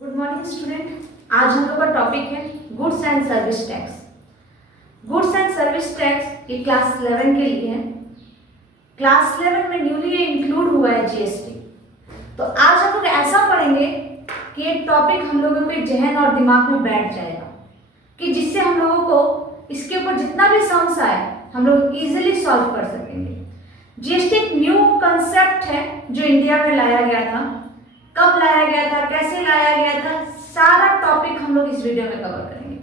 Good morning student. आज हम लोग का टॉपिक है goods and service tax. Goods and service tax ये क्लास 11 के लिए है। क्लास 11 में न्यूली इंक्लूड हुआ है जीएसटी। तो आज हम लोग ऐसा पढ़ेंगे कि ये टॉपिक हम लोगों के जहन और दिमाग में बैठ जाएगा, कि जिससे हम लोगों को इसके ऊपर जितना भी सम्स आए हम लोग इजीली सॉल्व कर सकेंगे। जीएसटी एक न्यू कंसेप्ट है जो इंडिया में लाया गया था। कब लाया गया था, कैसे लाया गया था, सारा टॉपिक हम लोग इस वीडियो में कवर करेंगे।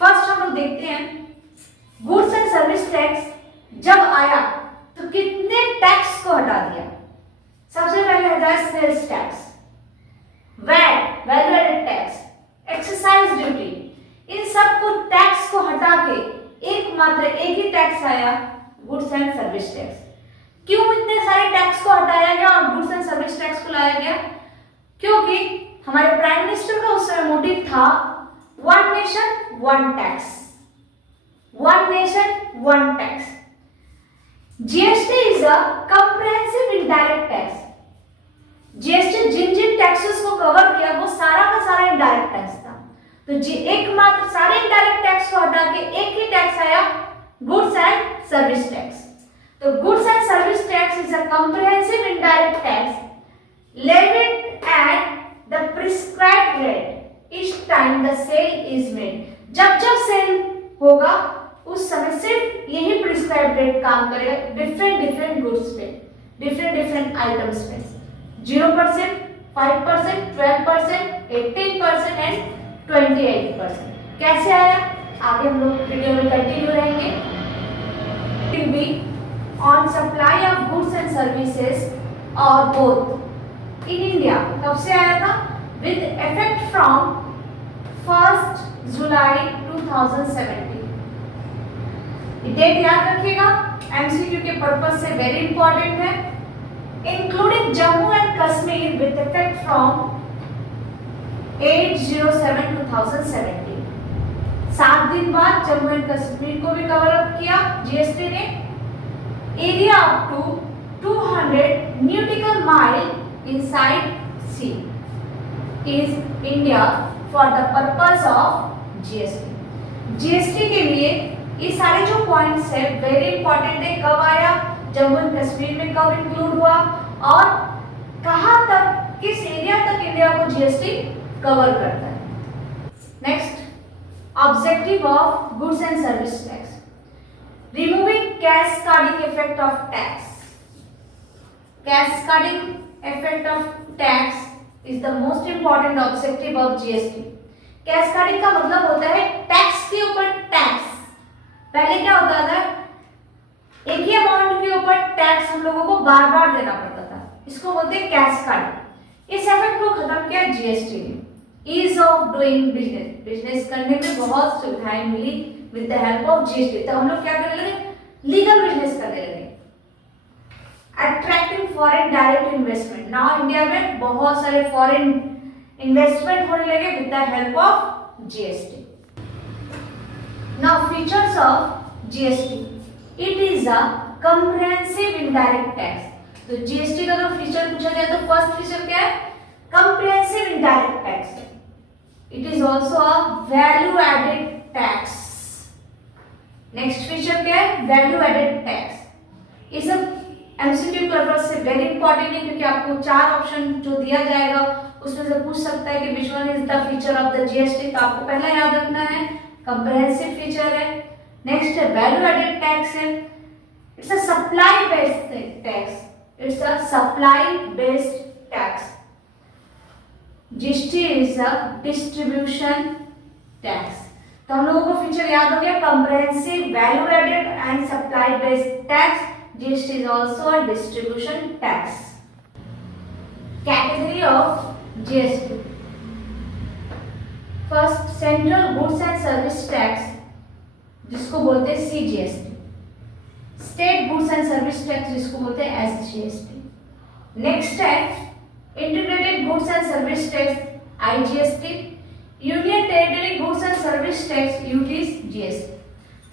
फर्स्ट हम लोग देखते हैं गुड्स एंड सर्विस टैक्स जब आया तो कितने टैक्स को हटा दिया। सबसे पहले हटा है sales tax, VAT value added tax, excise duty. इन सब को टैक्स को हटा के एक ही टैक्स आया, गुड्स एंड सर्विस टैक्स। क्यों इतने सारे टैक्स को हटाया गया और गुड्स एंड सर्विस टैक्स को लाया गया? क्योंकि हमारे प्राइम मिनिस्टर का उस समय मोटिव था one nation one tax, one nation one tax. GST is a comprehensive indirect tax. GST जिन जिन टैक्सेस को कवर किया वो सारा का सारा इनडायरेक्ट टैक्स था। तो एकमात्र सारे इनडायरेक्ट टैक्स को हटा के एक ही टैक्स आया, गुड्स एंड सर्विस टैक्स। तो goods and service tax is a comprehensive indirect tax levied at the prescribed rate each time the sale is made। जब जब सेल होगा उस समय सिर्फ यही प्रिस्क्राइब्ड रेट काम करेगा डिफरेंट गुड्स पे, डिफरेंट आइटम्स पे। 0%, 5%, 12%, 18% एंड 28%। कैसे आया आगे हम लोग वीडियो में कंटिन्यू रहेंगे। Will be on supply of goods and services और बोथ इन इंडिया। कब से आया था? With effect from 1 July 2017। Date याद रखिएगा, एमसीक्यू के पर्पस से वेरी इंपॉर्टेंट है। Including Jammu and Kashmir with effect from 8/07/2017। 7 दिन बाद जम्मू एंड कश्मीर को भी कवर अप किया जीएसटी ने। Area up to 200 nautical mile inside sea is India for the purpose of GST। GST के लिए ये सारे जो पॉइंट्स है वेरी इंपॉर्टेंट है। कब आया, जम्मू एंड कश्मीर में कब इंक्लूड हुआ और कहां तक, किस एरिया तक इंडिया को जीएसटी कवर करता है। Next, objective of goods and service tax, removing cascading effect of tax. Cascading effect of tax is the most important objective of GST। Cascading का मतलब होता है टैक्स के ऊपर टैक्स। पहले क्या होता था, एक ही अमाउंट के ऊपर टैक्स हम लोगों को बार बार देना पड़ता था, इसको बोलते हैं कैस्केडिंग। इस इफेक्ट को खत्म किया जीएसटी ने। Ease of doing business, business करने में बहुत सुविधाएं मिली with the help of GST. तो हम लोग क्या करने लगे, लीगल बिजनेस करने लगे। Attracting foreign direct investment, now India में बहुत सारे फॉरेन इन्वेस्टमेंट होने लगे with the help of GST. Now features of GST, it is a comprehensive indirect tax. तो जीएसटी का अगर फीचर पूछा जाए तो फर्स्ट फीचर क्या है, comprehensive indirect tax. It is also a value added tax. Next feature क्या है, वैल्यू एडेड टैक्स। ये सब एमसीक्यू पर्पस से वेरी इंपॉर्टेंट है, क्योंकि आपको 4 ऑप्शन जो दिया जाएगा उसमें से पूछ सकता है कि which one is the feature of the GST. तो आपको पहला याद रखना है कंप्रिहेंसिव फीचर है। नेक्स्ट है वैल्यू एडेड टैक्स है। It's a supply based tax, it's a supply based tax. GST is a distribution tax. तो हम लोगों को फीचर याद हो गया, comprehensive, value added and supply based tax. GST is also a distribution tax। Category of GST, first Central Goods and Service Tax जिसको बोलते हैं CGST, State Goods and Service Tax जिसको बोलते हैं SGST। नेक्स्ट है Integrated Goods and Service Tax IGST, Union Territory Goods and Service Tax UTGST।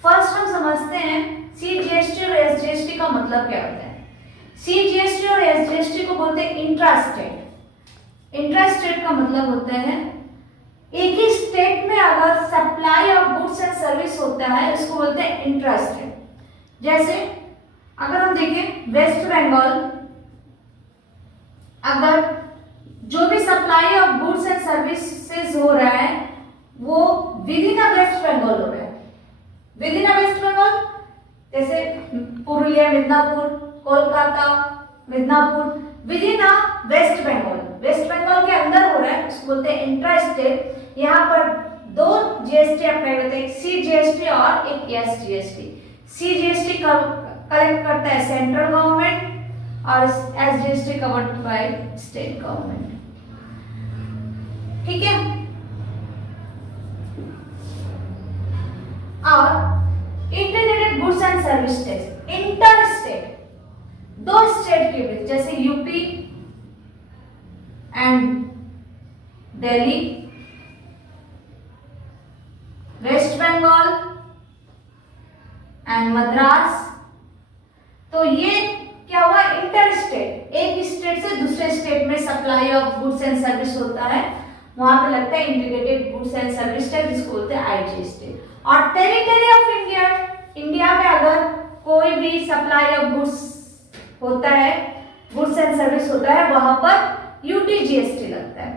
First हम समझते हैं सीजीएसटी और एसजीएसटी का मतलब क्या होता है। सीजीएसटी और एसजीएसटी को बोलते हैं इंट्रा स्टेट। इंट्रा स्टेट का मतलब होता है एक ही स्टेट में अगर supply of goods and service होता है इसको बोलते हैं इंट्रा स्टेट। जैसे अगर हम देखें वेस्ट बंगाल, अगर जो भी supply of goods and services हो रहा है वो विद इन वेस्ट बंगाल हो रहा है, विद इन वेस्ट बंगाल, जैसे पुरुलिया मिदनापुर, कोलकाता मिदनापुर, विद इन वेस्ट बंगाल, वेस्ट बंगाल के अंदर हो रहा है उसको बोलते हैं इंट्रा स्टेट। यहाँ पर दो जीएसटी अप्लाई होते हैं, एक सी जीएसटी और एक S GST. C GST collect करता है सेंट्रल गवर्नमेंट और S GST covered by state government. ठीक है। और integrated goods and service tax, inter state, दो स्टेट के बीच, जैसे UP and Delhi, West Bengal and Madras. तो ये क्या हुआ, इंटर स्टेट, एक स्टेट से दूसरे स्टेट में supply of goods and service होता है, वहां पे लगता है integrated goods and service tax, जिसको बोलते हैं आईजीएसटी। और टेरिटरी ऑफ इंडिया, इंडिया में अगर कोई भी सप्लाई ऑफ गुड्स होता है, गुड्स एंड सर्विस होता है, वहां पर यूटीजीएसटी लगता है।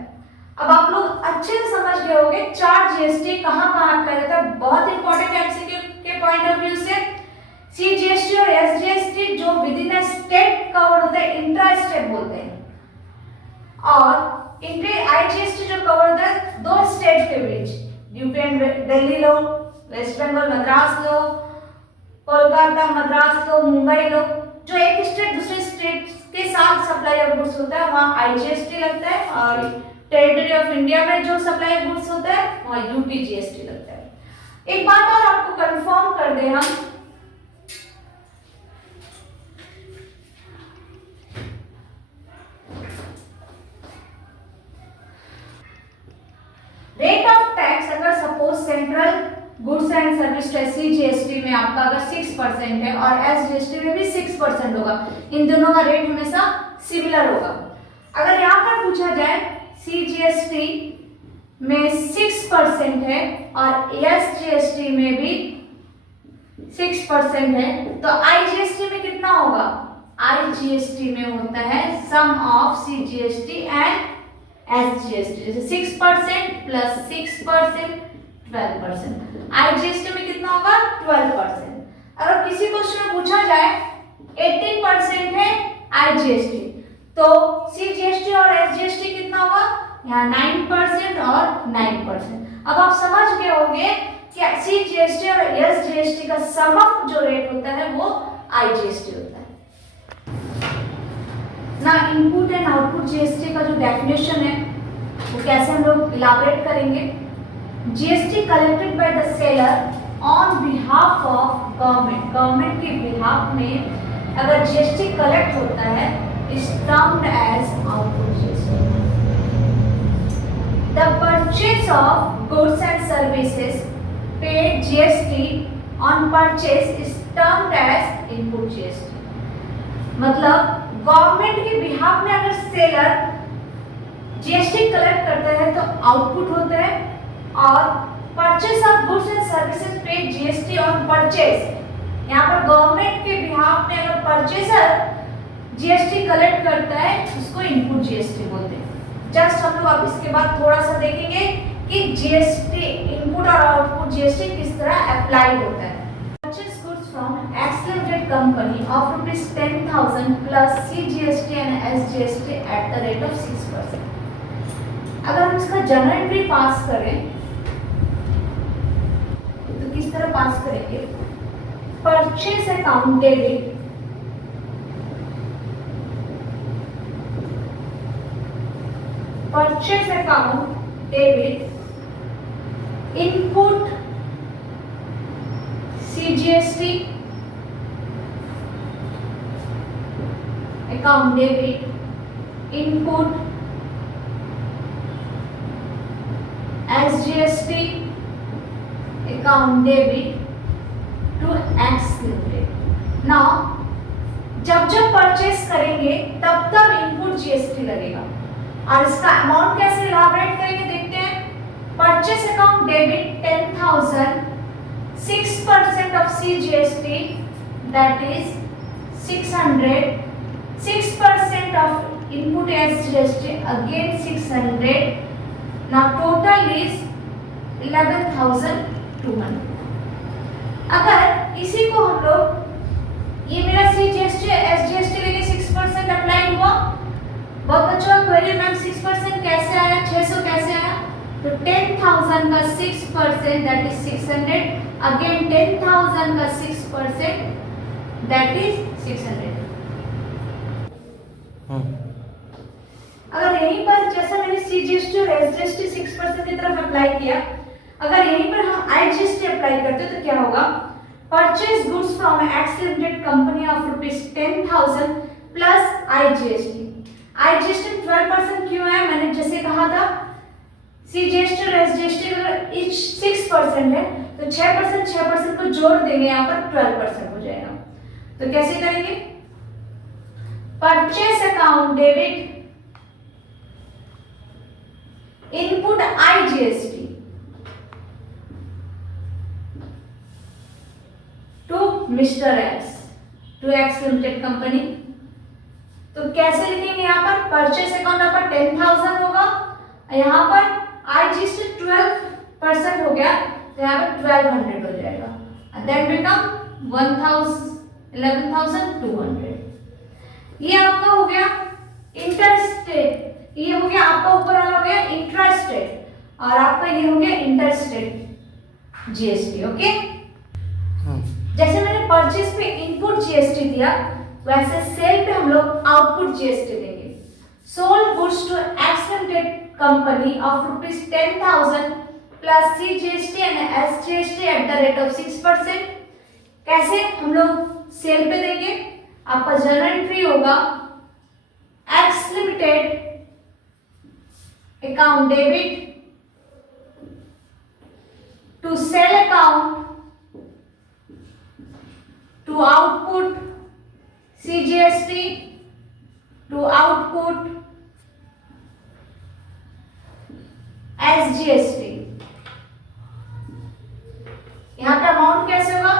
अब आप लोग अच्छे से समझ गए होंगे चार जीएसटी कहां कहां अप्लाई होता है। बहुत इंपॉर्टेंट एमसीक्यू के पॉइंट ऑफ व्यू से सी जीएसटी और एस जीएसटी जो विद इन स्टेट कवर होता है इंट्रा स्टेट बोलते हैं, और इंट्रा आईजीएसटी जो कवर होता है दो स्टेट के बीच, यूपी एंड दिल्ली लो, वेस्ट बंगाल मद्रास लो, कोलकाता मद्रास लो, मुंबई लो, जो एक स्टेट दूसरे स्टेट के साथ सप्लाई ऑफ गुड्स होता है वहां आईजीएसटी लगता है, और टेरिटरी ऑफ इंडिया में जो सप्लाई ऑफ गुड्स होता है वहां यूटीजीएसटी लगता है। एक बात और आपको कंफर्म कर दें हम, रेट ऑफ टैक्स अगर suppose central goods and service tax CGST में आपका अगर 6% है और एसजीएसटी में भी 6% होगा, इन दोनों का रेट हमेशा सिमिलर होगा। अगर यहाँ पर पूछा जाए सीजीएसटी में 6% है और एसजीएसटी में भी 6% है, तो आईजीएसटी में कितना होगा, आईजीएसटी में होता है सम ऑफ सीजीएसटी एंड एसजीएसटी, जैसे 6% प्लस 6% 12%, आईजीएसटी में कितना होगा 12%। अगर किसी क्वेश्चन में पूछा जाए 18% है आईजीएसटी, तो सीजीएसटी और एसजीएसटी कितना होगा, यहाँ 9% और 9%। अब आप समझ गए होंगे कि सीजीएसटी और एसजीएसटी का सम अप जो रेट होता है वो आईजीएसटी होता है ना। इनपुट एंड आउटपुट जीएसटी का जो डेफिनेशन है वो कैसे हम लोग इलाबरेट करेंगे। GST collected by the seller on behalf of government, government के बिहाफ में अगर जीएसटी कलेक्ट होता है is termed as output GST. The purchase of goods and services paid GST on purchase is termed as input GST. मतलब government के behalf में अगर seller GST collect करता है तो आउटपुट होता है, और purchase of goods and services पे जीएसटी ऑन परचेस, यहाँ पर गवर्नमेंट के बिहाफ में अगर परचेसर जीएसटी कलेक्ट करता है उसको इनपुट जीएसटी बोलते हैं। जस्ट हम लोग अब इसके बाद थोड़ा सा देखेंगे कि जीएसटी इनपुट और आउटपुट जीएसटी किस तरह अप्लाई होता है। Purchase goods from x limited company of ₹10,000 plus CGST and SGST eight the rate of 6%। अगर हम इसका जर्नल एंट्री पास करें तो किस तरह पास करेंगे, purchase account debit, purchase account debit, input CGST account debit, input SGST account debit to X limited. Now जब purchase करेंगे तब इनपुट जीएसटी लगेगा, और इसका अमाउंट कैसे इलाबरेट करेंगे देखते हैं। Purchase account debit 10,000, 6% of CGST that is 600, 6% of input SGST again 600. Now total is 11,200. अगर इसी को हम लोग ये मेरा CGST SGST लेके 6% अप्लाई हुआ, बहुत बच्चों का क्वेरी मैम 6% कैसे आया, 600 कैसे आया, तो 10,000 का 6% दैट इज 600, अगेन 10,000 का 6% दैट इज 600। अगर यहीं पर जैसा मैंने CGST और SGST 6% की तरफ अप्लाई किया, अगर यहीं पर हम IGST अप्लाई करते तो क्या होगा, purchase goods from x limited company of ₹10,000 plus IGST। IGST 12% क्यों है, मैंने जैसे कहा था CGST और SGST अगर ईच 6% है तो 6% को जोड़ देंगे, यहाँ पर 12% हो जाएगा। तो कैसे करेंगे, purchase account debit input IGST to mister X, to X limited company. तो कैसे लिखेंगे, यहाँ पर परचेस अकाउंट आपका 10,000 होगा, यहाँ पर IGST 12% हो गया तो यहाँ पर 1200 हो जाएगा, दैट बिकम 11,200। ये आपका हो गया इंटरस्टेट, ये हो गया आपका ऊपर वाला हो गया इंट्रास्टेट, और आपका ये हो गया इंटरस्टेट GST। ओके, जैसे मैंने परचेस पे इनपुट GST दिया, वैसे सेल पे हम लोग आउटपुट GST देंगे। Sold goods to X limited company of ₹10,000 plus CGST and SGST at the rate of 6%। कैसे हम लोग सेल पे देंगे, आपका जर्नल एंट्री होगा X limited account debit to sale account to output CGST to output SGST। यहाँ पे amount कैसे होगा,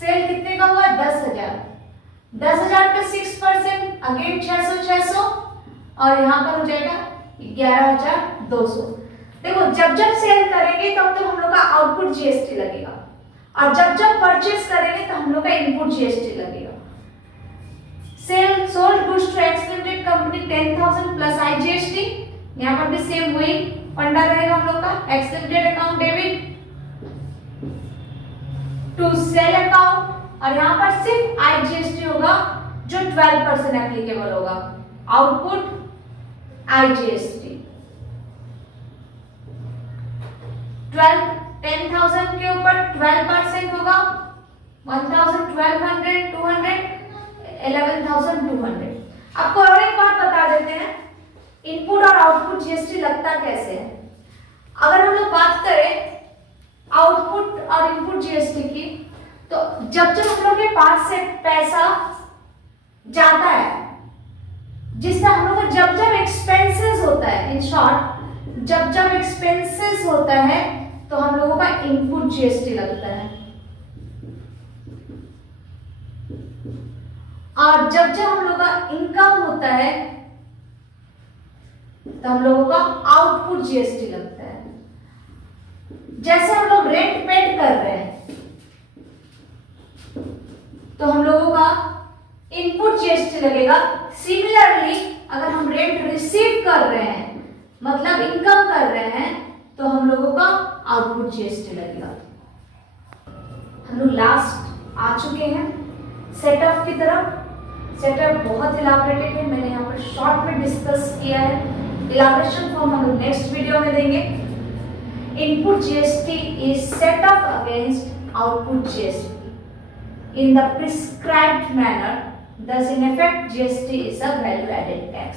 सेल कितने का हुआ 10,000, 10,000 पे 6% अगेन 600 और यहाँ पर हो जाएगा 11,200। देखो जब जब सेल करेंगे तब तो हम लोग का आउटपुट GST लगेगा, और जब जब परचेस करेंगे तो हम लोग का इनपुट GST लगेगा। Sale sold goods to X limited company 10,000 plus IGST, यहाँ पर भी सेम वही फंडा रहेगा हम लोग का, X limited account debit to sale account, और यहाँ पर सिर्फ IGST होगा जो 12% एप्लीकेबल होगा, आउटपुट IGST 10,000 के ऊपर 12% होगा, 1,000, 1,200, 200, 11,200। आपको और एक बात बता देते हैं, इनपुट और आउटपुट GST लगता कैसे है। अगर हम लोग बात करें आउटपुट और इनपुट GST की, तो जब जब हम लोग के पास से पैसा जाता है, जिससे हम लोग का जब जब एक्सपेंसेस होता है, इन शॉर्ट जब जब एक्सपेंसेस होता है तो हम लोगों का इनपुट GST लगता है, और जब जब हम लोगों का इनकम होता है तो हम लोगों का आउटपुट GST लगता है। जैसे हम लोग रेंट पेड कर रहे हैं तो हम लोगों का इनपुट GST लगेगा। सिमिलरली अगर हम रेंट रिसीव कर रहे हैं, मतलब इनकम कर रहे हैं, तो हम लोगों का आउटपुट GST लगेगा। हम लोग लास्ट आ चुके हैं सेटअप की तरफ। सेटअप बहुत इलाबरेटेड है, मैंने यहाँ पर शॉर्ट में डिस्कस किया है, इलाबरेशन फॉर्म हम लोग नेक्स्ट वीडियो में देंगे। Input GST is set of against output GST in the prescribed manner, thus in effect GST is a value added tax।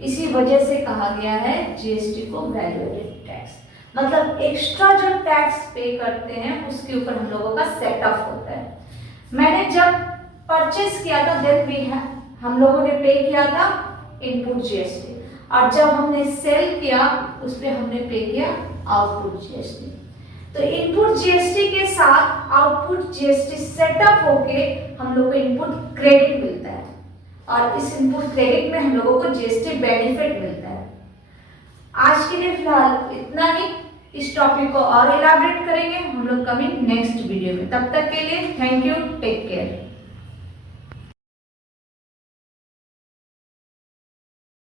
इसी वजह से कहा गया है GST को वैल्यू एडेड टैक्स, मतलब एक्स्ट्रा जो टैक्स पे करते हैं उसके ऊपर हम लोगों का सेटअप होता है। मैंने जब परचेस किया था देन भी हम लोगों ने पे किया था इनपुट GST, और जब हमने सेल किया उस पर हमने पे किया आउटपुट जीएसटी। तो इनपुट जीएसटी के साथ आउटपुट जीएसटी सेटअप होके हम लोग को इनपुट क्रेडिट मिलता है और इस इनपुट क्रेडिट में हम लोगों को जीएसटी बेनिफिट मिलता है। आज के लिए फिलहाल इतना ही। इस टॉपिक को और इलाबरेट करेंगे हम लोग कमिंग नेक्स्ट वीडियो में। तब तक के लिए थैंक यू, टेक केयर।